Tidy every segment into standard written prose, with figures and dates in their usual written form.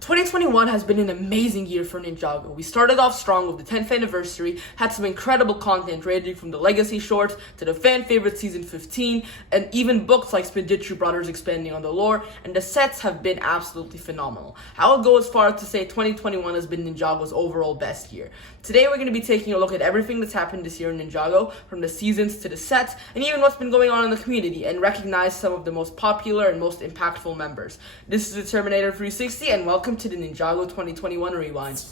2021 has been an amazing year for Ninjago. We started off strong with the 10th anniversary, had some incredible content ranging from the Legacy shorts to the fan favorite Season 15, and even books like Spedici Brothers expanding on the lore, and the sets have been absolutely phenomenal. I would go as far as to say 2021 has been Ninjago's overall best year. Today we're going to be taking a look at everything that's happened this year in Ninjago, from the seasons to the sets, and even what's been going on in the community, and recognize some of the most popular and most impactful members. This is the Terminator 360, and welcome to the Ninjago 2021 Rewind.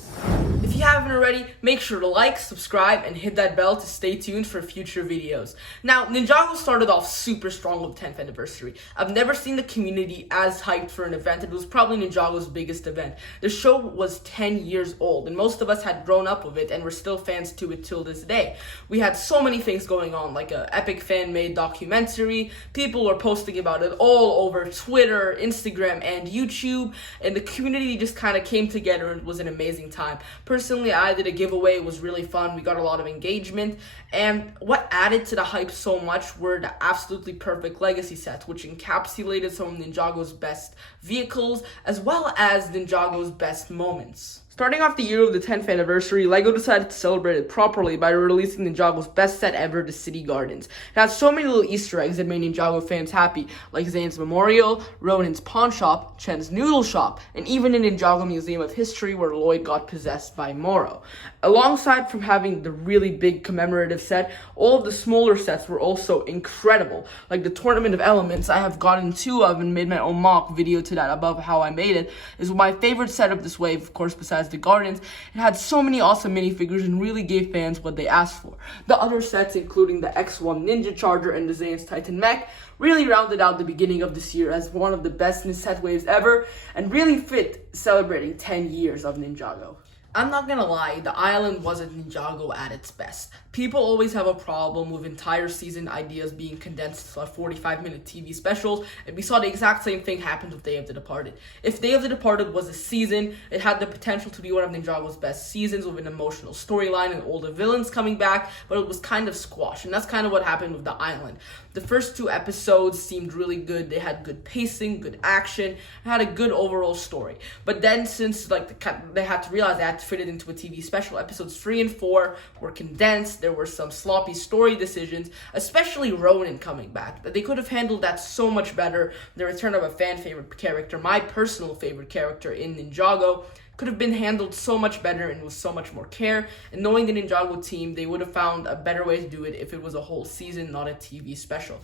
If you haven't already, make sure to like, subscribe, and hit that bell to stay tuned for future videos. Now, Ninjago started off super strong with 10th anniversary. I've never seen the community as hyped for an event. It was probably Ninjago's biggest event. The show was 10 years old, and most of us had grown up with it, and we're still fans to it till this day. We had so many things going on, like an epic fan-made documentary. People were posting about it all over Twitter, Instagram, and YouTube, and the community just kind of came together, and it was an amazing time. Personally, I did a giveaway. It was really fun. We got a lot of engagement. And what added to the hype so much were the absolutely perfect Legacy sets, which encapsulated some of Ninjago's best vehicles, as well as Ninjago's best moments. Starting off the year of the 10th anniversary, LEGO decided to celebrate it properly by releasing Ninjago's best set ever, the City Gardens. It had so many little Easter eggs that made Ninjago fans happy, like Zane's Memorial, Ronin's Pawn Shop, Chen's Noodle Shop, and even a Ninjago Museum of History where Lloyd got possessed by Moro. Alongside from having the really big commemorative set, all of the smaller sets were also incredible, like the Tournament of Elements. I have gotten two of and made my own mock video to that above how I made it. Is my favorite set of this wave, of course, besides the Gardens. It had so many awesome minifigures and really gave fans what they asked for. The other sets, including the X1 Ninja Charger and the Zane's Titan Mech, really rounded out the beginning of this year as one of the best set waves ever and really fit celebrating 10 years of Ninjago. I'm not gonna lie, the island wasn't Ninjago at its best. People always have a problem with entire season ideas being condensed to 45-minute TV specials, and we saw the exact same thing happen with Day of the Departed. If Day of the Departed was a season, it had the potential to be one of Ninjago's best seasons with an emotional storyline and all the villains coming back, but it was kind of squashed, and that's kind of what happened with the island. The first two episodes seemed really good. They had good pacing, good action, and had a good overall story. But then since they had to realize they had to fit it into a TV special, episodes 3 and 4 were condensed. There were some sloppy story decisions, especially Ronin coming back. They could have handled that so much better. The return of a fan favorite character, my personal favorite character in Ninjago, could have been handled so much better and with so much more care. And knowing the Ninjago team, they would have found a better way to do it if it was a whole season, not a TV special.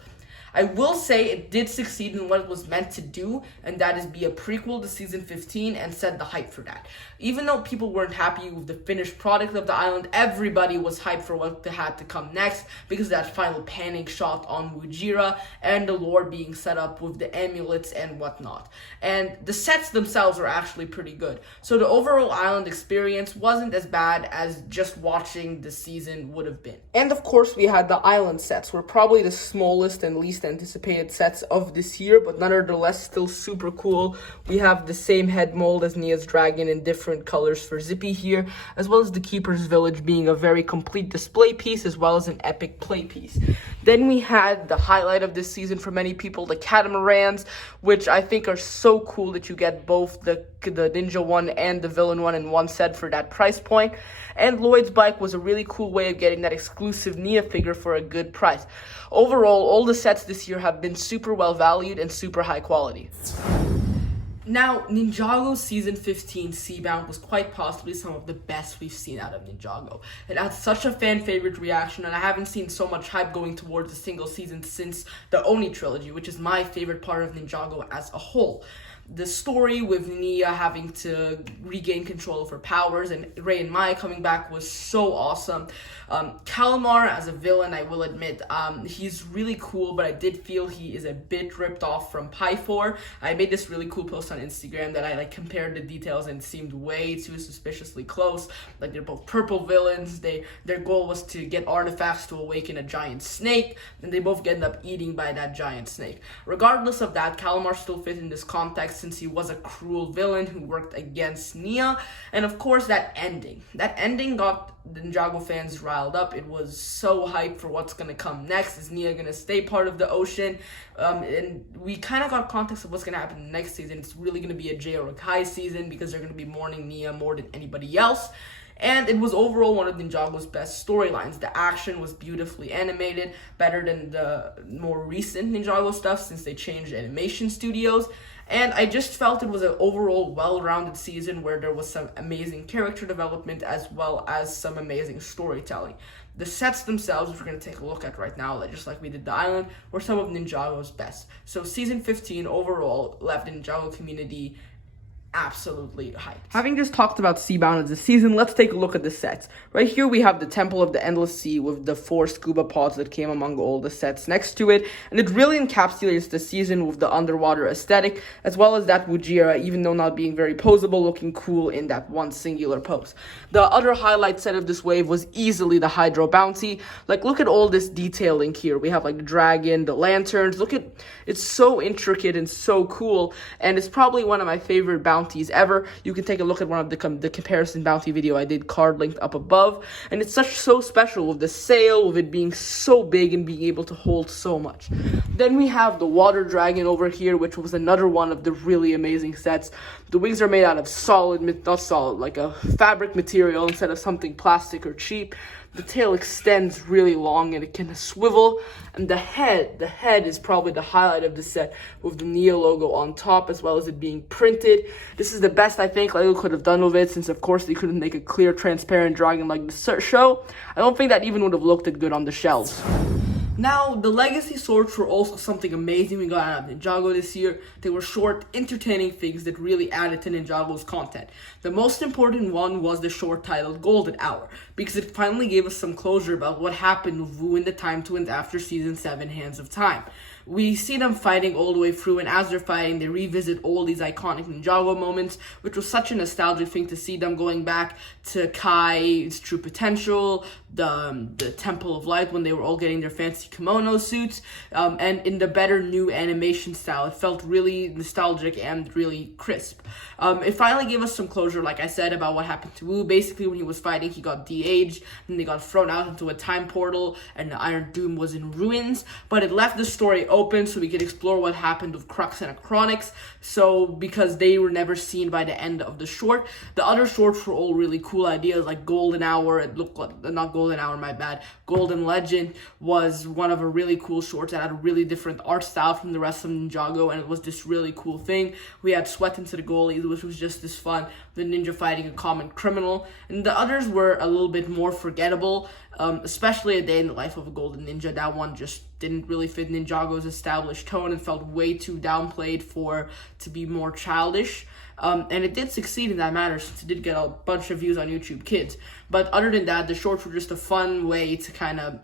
I will say it did succeed in what it was meant to do, and that is be a prequel to Season 15 and set the hype for that. Even though people weren't happy with the finished product of the island, everybody was hyped for what had to come next because of that final panning shot on Mujira and the lore being set up with the amulets and whatnot. And the sets themselves are actually pretty good. So the overall island experience wasn't as bad as just watching the season would have been. And of course we had the island sets, were probably the smallest and least anticipated sets of this year, but nonetheless still super cool. We have the same head mold as Nia's dragon in different colors for Zippy here, as well as the Keeper's Village being a very complete display piece as well as an epic play piece. Then we had the highlight of this season for many people, the catamarans, which I think are so cool that you get both the ninja one and the villain one in one set for that price point. And Lloyd's bike was a really cool way of getting that exclusive Nia figure for a good price. Overall, all the sets this year have been super well valued and super high quality. Now, Ninjago Season 15 Seabound was quite possibly some of the best we've seen out of Ninjago. It had such a fan favorite reaction, and I haven't seen so much hype going towards a single season since the Oni trilogy, which is my favorite part of Ninjago as a whole. The story with Nia having to regain control of her powers and Rei and Mai coming back was so awesome. Calamar as a villain, I will admit, he's really cool, but I did feel he is a bit ripped off from Pi 4. I made this really cool post on Instagram that I compared the details and it seemed way too suspiciously close. Like, they're both purple villains. Their goal was to get artifacts to awaken a giant snake, and they both end up eating by that giant snake. Regardless of that, Calamar still fit in this context respect since he was a cruel villain who worked against Nia. And of course, that ending got the Ninjago fans riled up. It was so hyped for what's going to come next. Is Nia going to stay part of the ocean? And we kind of got context of what's going to happen next season. It's really going to be a J.O.Rakai season because they're going to be mourning Nia more than anybody else. And it was overall one of Ninjago's best storylines. The action was beautifully animated, better than the more recent Ninjago stuff since they changed animation studios. And I just felt it was an overall well-rounded season where there was some amazing character development as well as some amazing storytelling. The sets themselves, which we're going to take a look at right now, just like we did the island, were some of Ninjago's best. So season 15 overall left the Ninjago community absolutely hyped. Having just talked about Seabound as a season, let's take a look at the sets. Right here we have the Temple of the Endless Sea with the 4 scuba pods that came among all the sets next to it, and it really encapsulates the season with the underwater aesthetic, as well as that Wujira, even though not being very posable, looking cool in that one singular pose. The other highlight set of this wave was easily the Hydro Bounty. Like, look at all this detailing here. We have like the dragon, the lanterns. Look at, it's so intricate and so cool, and it's probably one of my favorite bounties ever. You can take a look at one of the comparison bounty video I did, card linked up above, and it's so special with the sail, with it being so big and being able to hold so much. Then we have the water dragon over here, which was another one of the really amazing sets. The wings are made out of not solid, like a fabric material instead of something plastic or cheap. The tail extends really long and it can swivel, and the head is probably the highlight of the set with the Nia logo on top as well as it being printed. This is the best I think Lego could have done with it, since of course they couldn't make a clear transparent dragon like the show. I don't think that even would have looked good on the shelves. Now, the Legacy swords were also something amazing we got out of Ninjago this year. They were short, entertaining things that really added to Ninjago's content. The most important one was the short titled Golden Hour, because it finally gave us some closure about what happened with Wu and the Time Twins after Season 7 Hands of Time. We see them fighting all the way through, and as they're fighting, they revisit all these iconic Ninjago moments, which was such a nostalgic thing to see them going back to Kai's true potential, the Temple of Light when they were all getting their fancy kimono suits, and in the better new animation style. It felt really nostalgic and really crisp. It finally gave us some closure, like I said, about what happened to Wu. Basically, when he was fighting, he got de-aged, and they got thrown out into a time portal, and the Iron Doom was in ruins, but it left the story open so we could explore what happened with Crux and Acronix, because they were never seen by the end of the short. The other shorts were all really cool ideas, like Golden Hour. It looked like, not Golden Hour, my bad, Golden Legend was one of a really cool shorts that had a really different art style from the rest of Ninjago, and it was this really cool thing. We had Sweat into the Goalies, which was just this fun, the ninja fighting a common criminal, and the others were a little bit more forgettable, especially A Day in the Life of a Golden Ninja. That one just didn't really fit Ninjago's established tone and felt way too downplayed to be more childish. And it did succeed in that manner since it did get a bunch of views on YouTube Kids. But other than that, the shorts were just a fun way to kind of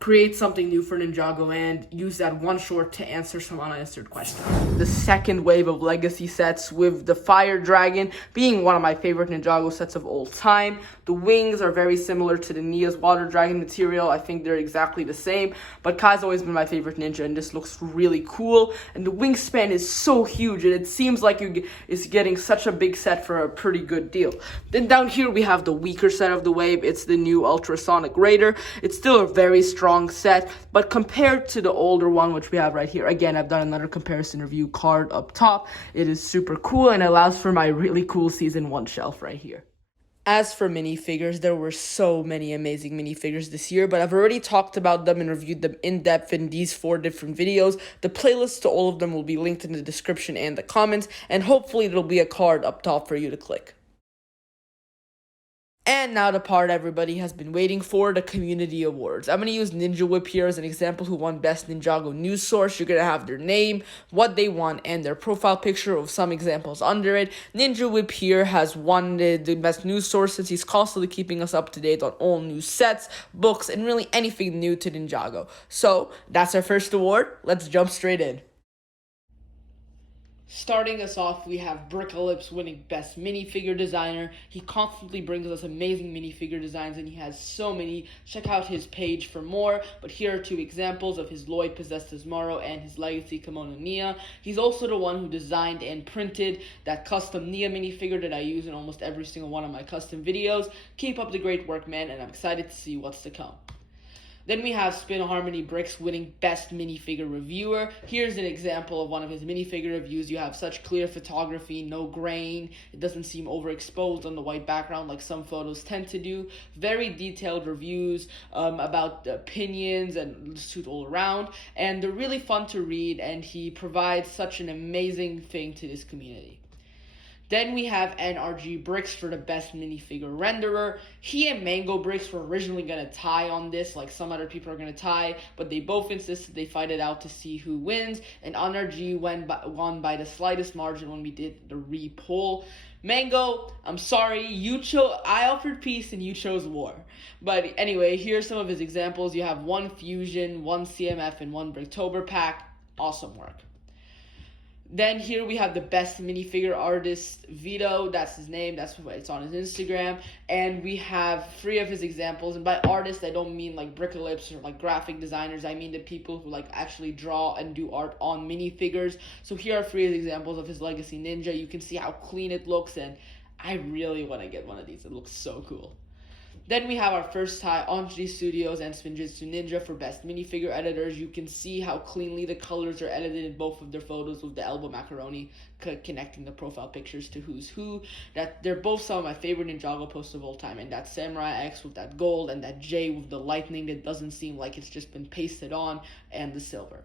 create something new for Ninjago and use that one short to answer some unanswered questions. The second wave of Legacy sets, with the Fire Dragon being one of my favorite Ninjago sets of all time. The wings are very similar to the Nia's Water Dragon material. I think they're exactly the same, but Kai's always been my favorite ninja, and this looks really cool. And the wingspan is so huge, and it seems like it's getting such a big set for a pretty good deal. Then down here we have the weaker set of the wave. It's the new Ultrasonic Raider. It's still a very strong set, but compared to the older one, which we have right here, again, I've done another comparison review card up top. It is super cool and allows for my really cool Season 1 shelf right here. As for minifigures, there were so many amazing minifigures this year, but I've already talked about them and reviewed them in depth in these 4 different videos. The playlists to all of them will be linked in the description and the comments, and hopefully there'll be a card up top for you to click. And now the part everybody has been waiting for, the community awards. I'm going to use Ninja Whip here as an example who won Best Ninjago News Source. You're going to have their name, what they won, and their profile picture with some examples under it. Ninja Whip here has won the Best News Source since he's constantly keeping us up to date on all new sets, books, and really anything new to Ninjago. So, that's our first award. Let's jump straight in. Starting us off, we have Brickalips winning Best Minifigure Designer. He constantly brings us amazing minifigure designs, and he has so many. Check out his page for more, but here are two examples of his Lloyd Possessed as Morrow and his Legacy Kimono Nia. He's also the one who designed and printed that custom Nia minifigure that I use in almost every single one of my custom videos. Keep up the great work, man, and I'm excited to see what's to come. Then we have Spin Harmony Bricks winning Best Minifigure Reviewer. Here's an example of one of his minifigure reviews. You have such clear photography, no grain. It doesn't seem overexposed on the white background like some photos tend to do. Very detailed reviews about the opinions and suit all around. And they're really fun to read, and he provides such an amazing thing to this community. Then we have NRG Bricks for the Best Minifigure Renderer. He and Mango Bricks were originally going to tie on this, like some other people are going to tie, but they both insisted they fight it out to see who wins, and NRG won by the slightest margin when we did the re-poll. Mango, I'm sorry, I offered peace and you chose war. But anyway, here's some of his examples. You have one Fusion, one CMF, and one Bricktober pack. Awesome work. Then here we have the Best Minifigure Artist Vito, that's his name, that's what it's on his Instagram, and we have 3 of his examples, and by artists I don't mean like Brickalips or like graphic designers, I mean the people who like actually draw and do art on minifigures. So here are 3 examples of his Legacy Ninja. You can see how clean it looks, and I really want to get one of these. It looks so cool. Then we have our first tie, Anji Studios and Spinjitzu Ninja for Best Minifigure Editors. You can see how cleanly the colors are edited in both of their photos with the elbow macaroni connecting the profile pictures to who's who. That they're both some of my favorite Ninjago posts of all time. And that Samurai X with that gold and that J with the lightning that doesn't seem like it's just been pasted on, and the silver.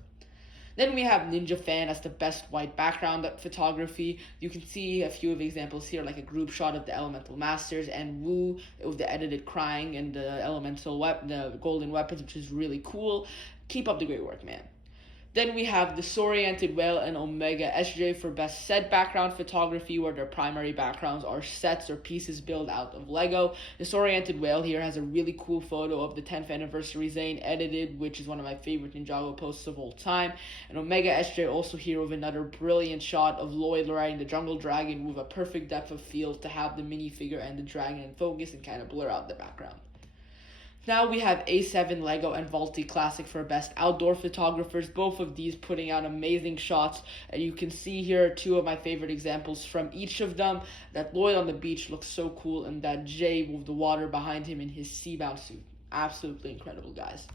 Then we have Ninja Fan as the best white background photography. You can see a few of the examples here, like a group shot of the Elemental Masters, and Wu with the edited crying and the the golden weapons, which is really cool. Keep up the great work, man. Then we have the Disoriented Whale and Omega SJ for Best Set Background Photography, where their primary backgrounds are sets or pieces built out of Lego. The Disoriented Whale here has a really cool photo of the 10th anniversary Zane edited, which is one of my favorite Ninjago posts of all time. And Omega SJ also here with another brilliant shot of Lloyd riding the Jungle Dragon with a perfect depth of field to have the minifigure and the dragon in focus and kind of blur out the background. Now we have A7 Lego and Vaulty Classic for Best Outdoor Photographers, both of these putting out amazing shots, and you can see here 2 of my favorite examples from each of them. That Lloyd on the beach looks so cool, and that Jay with the water behind him in his Seabound suit. Absolutely incredible, guys.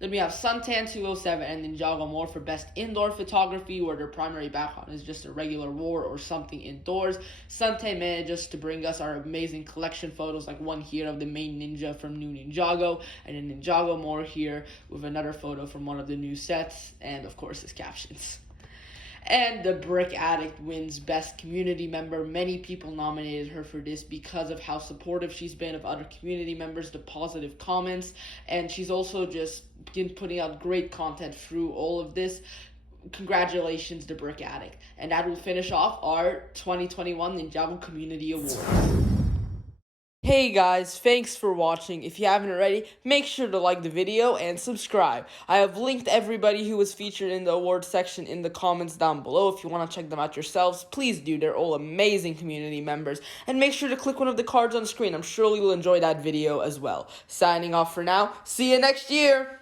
Then we have Suntan 207 and Ninjago More for Best Indoor Photography, where their primary background is just a regular war or something indoors. Suntan manages to bring us our amazing collection photos, like one here of the main ninja from New Ninjago, and then Ninjago More here with another photo from one of the new sets, and of course his captions. And the Brick Addict wins Best Community Member. Many people nominated her for this because of how supportive she's been of other community members, the positive comments, and she's also just been putting out great content through all of this. Congratulations, the Brick Addict. And that will finish off our 2021 Ninjago Community Awards. Hey guys, thanks for watching. If you haven't already, make sure to like the video and subscribe. I have linked everybody who was featured in the awards section in the comments down below. If you want to check them out yourselves, please do. They're all amazing community members. And make sure to click one of the cards on screen. I'm sure you'll enjoy that video as well. Signing off for now. See you next year!